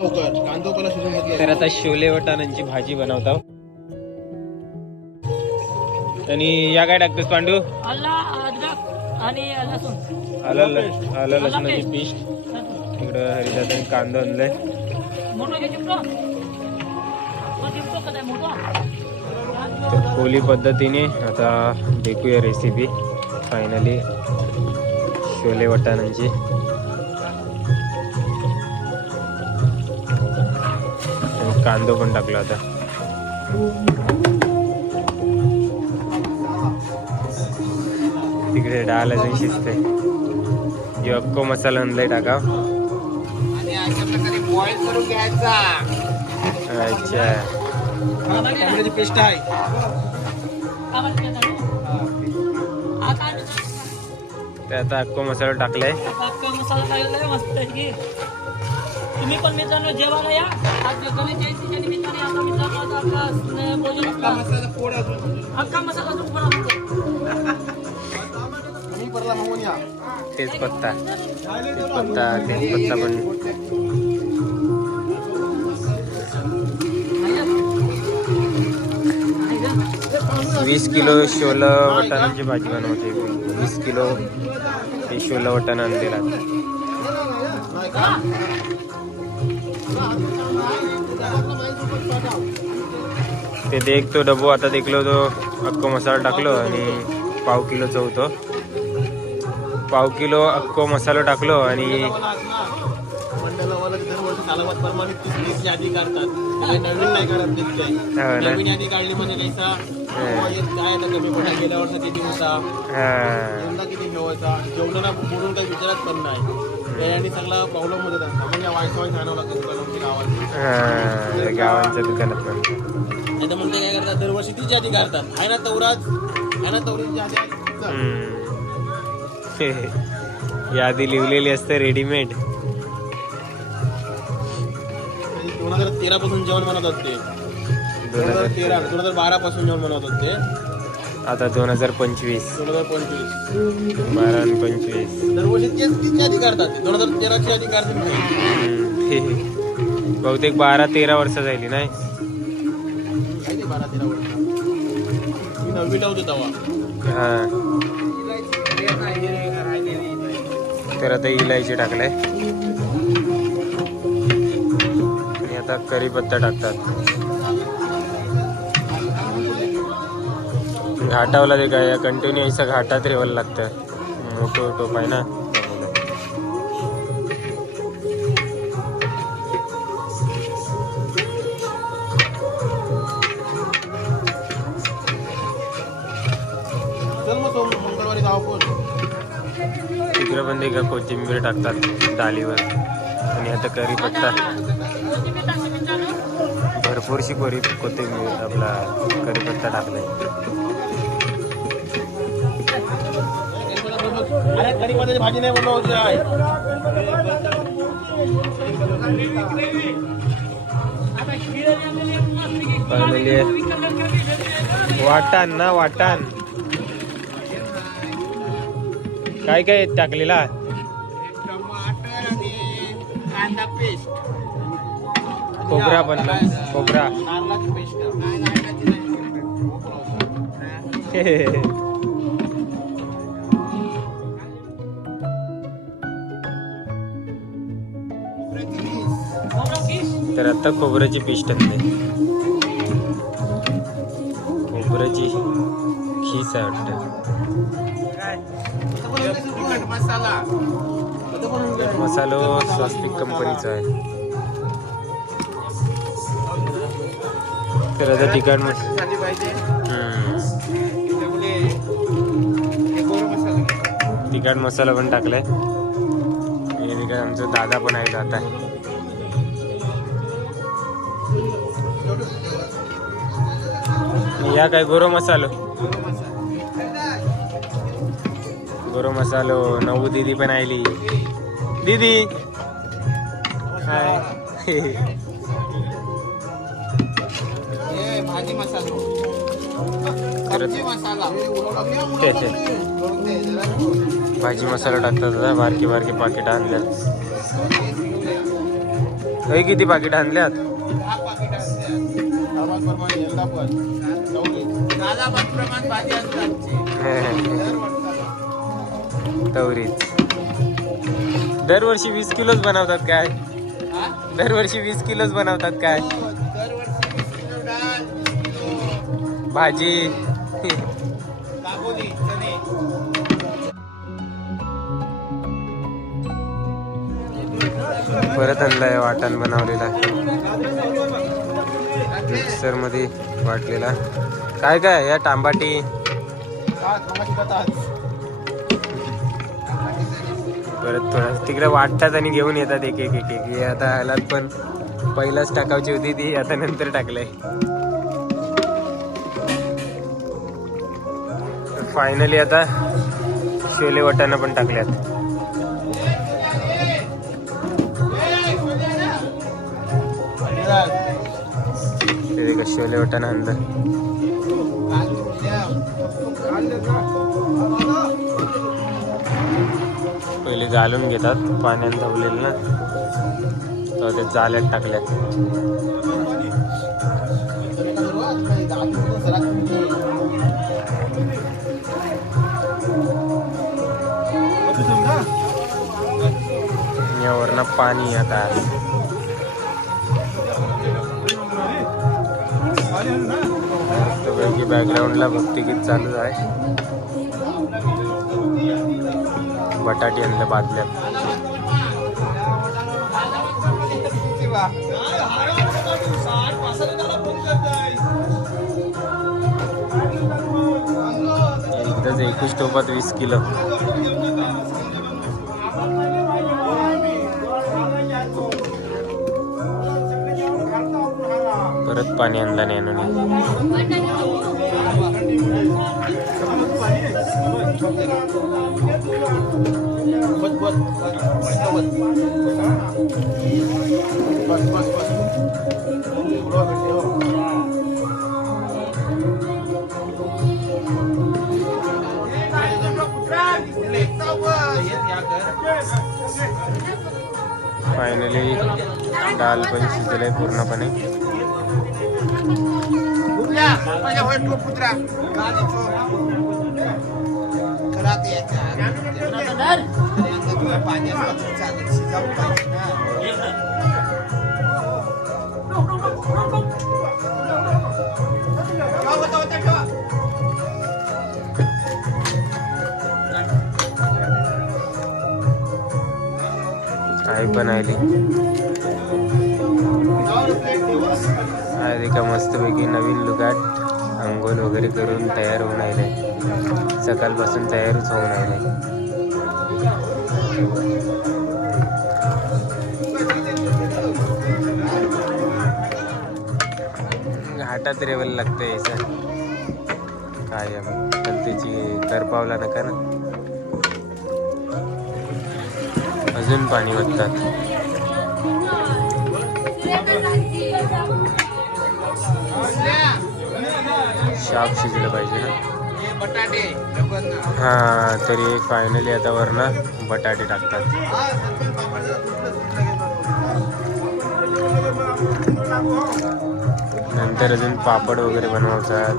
तर आता शोले वटाणांची भाजी बनवतो आणि या काय टाकतोस पांडू? आला आलं लसणाची पेस्ट. इकडं हरिदासाने कांदा आणलाय. तर खोली पद्धतीने आता देखूया रेसिपी फायनली शोले वटाणांची कांदो पण टाकला आता तिकडे डाळ अजून शिजते. जो अक्को मसाला आणलाय टाका. आणि अशा प्रकारे बॉईल करून घ्यायचा. अच्छा. पेस्ट आहे. आता अक्को मसाला टाकलाय. तुम्ही पण मित्रांनो जेवायला या. आज गणेश जयंतीच्या निमित्ताने आता मित्रांनो आता आपला भोजन अख्खा मसाला पोड अजून अख्खा मसाला जो पण तेजपत्ता. तेजपत्ता तेजपत्ता पण. वीस किलो शोला वटाणाची भाजी बनवते. वीस किलो हे शोला वटाणा आणलेला. ते देख तो डबो आता देखलो तो अक्को मसाला टाकलो आणि पाव किलोचं होतं पाव किलो अक्को मसाला टाकलो आणि. हो हा, जेवणाला बोलून काही विचारत पण नाही त्यासाठी सगळा प्रॉब्लेममध्ये म्हणजे वाईट वाईट आणावं लागतं गावात. गावांच्या दुकानात नाही तर म्हणते काय करतात दरवर्षी तीच यादी काढतात. आहे ना तवराज आहे ना तवरीची यादी आहे. यादी लिहिलेली असते रेडीमेड म्हणजे दोन हजार तेरा पासून जेवण बनवतात ते. दोन हजार तेरा दोन हजार बारा पासून जेवण बनवतात ते. आता दोन हजार पंचवीस. दोन हजार पंचवीस बारा आणि पंचवीस. दरवर्षी तेच तीच यादी काढतात ते. दोन हजार तेराची यादी काढतात ते. हम्म. बहुतेक बारा तेरा वर्ष झाली नाही? बारा तेरा वर्ष? मी नववीला होतो तेव्हा. हा. तर आता इलायची टाकलाय. आणि आता कढीपत्ता टाकतात. घाटावला ते काय कंटिन्यू असं घाटात ठेवायला लागतं मोठं टोप आहे ना। तिकडे पण ते का कोथिंबीर टाकतात डालीवर. आणि आता कढीपत्ता भरपूरशी कोरी कोथिंबीर आपला कढीपत्ता टाकलाय. अरे कढी पत्त्याची भाजी नाही बनवायची आहे. वाटाण ना वाटाण. काय काय टाकलेला? खोबरा ना खोबरा. तर आता खोबऱ्याची पीस टाकते. खोबऱ्याची खीस आहे वाटत. मसाला हो, मसालो स्वस्तिक कंपनीचा आहे. तर आता ठिकाण तिखट मसाला पण टाकलाय. हे तिकडे आमचं दादा पण आहे आता. या काय गोरो मसालो? गोरो मसालो नऊ दीदी पण आली दीदी! हाय. भाजी मसाला. मसाला. भाजी मसाला टाकतात दादा बारकी बारकी पाकिट आणल्यात. हे किती पाकिट आणल्यात? तवरीत. दरवर्षी वीस किलोच बनवतात काय? दरवर्षी वीस किलोच बनवतात काय? भाजी. परत आणलाय वाटण बनवलेला. मिक्सरमध्ये वाटलेला. काय काय या टांबाटी परत थोडं तिकडे वाटतात आणि घेऊन येतात एक एक एक एक. आता आलात पण पहिलाच टाकावची होती ती आता नंतर टाकलंय. फायनली आता छोले वाटाणा पण टाकल्यात. ते देखा छोले वाटाणा अंदर पहिले घालून घेतात पाण्यात धवलेलं ना. तर ते जाल्यात टाकल्यात. यावरनं पाणी आता. बॅकग्राऊंडला भक्तिगीत चालू आहे. बटाटे आणल्या बादल्यात एकदाच एकूच टोपात वीस किलो. परत पाणी आणलं नाही बस बस बस बस बस फायनली डाल पण शिजले पूर्णपणे आई पण आली आहे का मस्तपैकी नवीन लुगाट अंघोळ वगैरे करून तयार होऊन राहिले. सकाळपासून तयारच होऊन राहिले. घाटात रेवल लागतं याचं. काय पण त्याची करपावला नका ना. अजून पाणी ओततात. शाप शिजलं पाहिजे ना. बटाटे. हा तरी फायनली आता वरनं बटाटे टाकतात. नंतर अजून पापड वगैरे बनवतात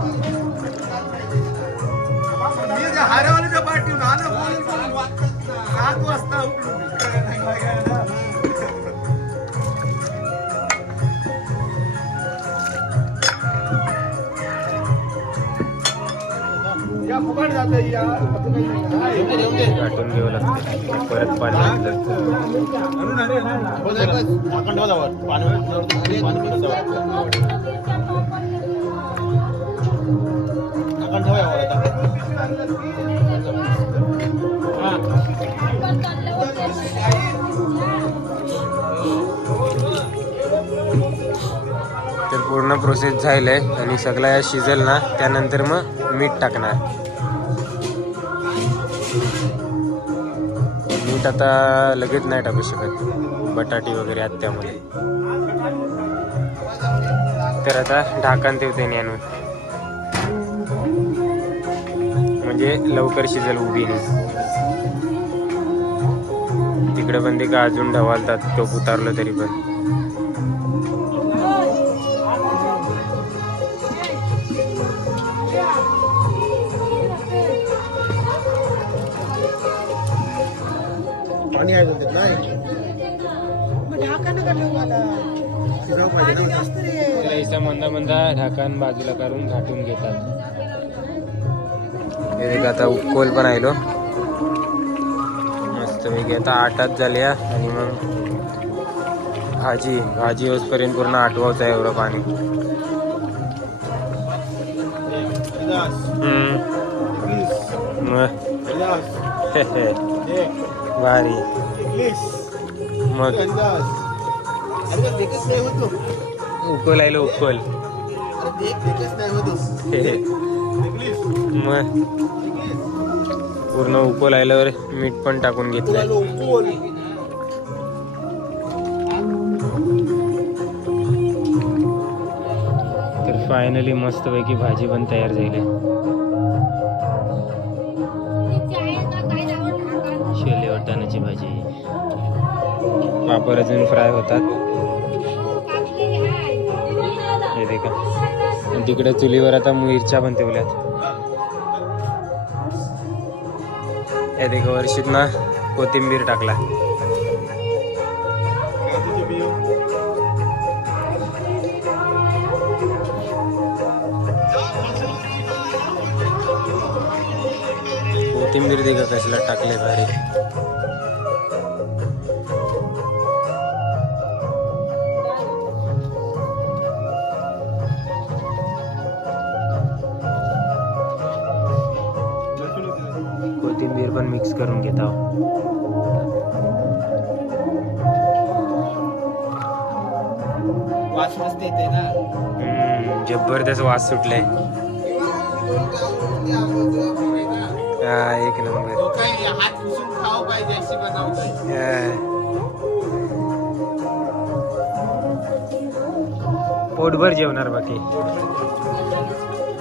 गाठून लागते परत पाणी. हा. तर. पूर्ण प्रोसेस झालेलं आहे आणि सगळा या शिजल ना त्यानंतर मग मीठ टाकणार. मीठ आता लगेच नाही टाकू शकत. बटाटी वगैरे आहेत तर आता ढाकण ठेवते मी आणून. म्हणजे लवकर शिजल उभी नाही. तिकडे पण ते का अजून ढवालतात टोप उतारलं तरी पण. इसा मंदा मंदा ढाकण बाजूला करून घाटून घेतात हे देख आता उकोल पण. आयलो मस्त पैकी आता आठात झाल्या आणि मग भाजी भाजी होसपर्यंत पूर्ण आठवाच आहे एवढं पाणी. भारी. मग उकल आयलो उकल. मग. पूर्ण उकल आल्यावर मीठ पण टाकून घेतलं तर फायनली मस्तपैकी भाजी पण तयार झाली आहे. शेले वाटाण्याची भाजी. पापड अजून फ्राय होतात. हे देखा आणि तिकडे चुलीवर आता मिरच्या पण ठेवल्यात. हे देखा वर्षीत ना कोथिंबीर टाकला. कोथिंबीर देखा कसला टाकले भारी. कोथिंबीर पण मिक्स करून घेत आहोत वास मस्त येते ना। हम्म, जबरदस्त वास सुटलाय हा एक नंबर। तो काय हात पुसून खाऊ पाहिजे अशी बनवतोय. हा. पोटभर जेवणार बाकी.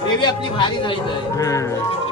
ग्रेव्ही आपली भारी झाली आहे हम्म.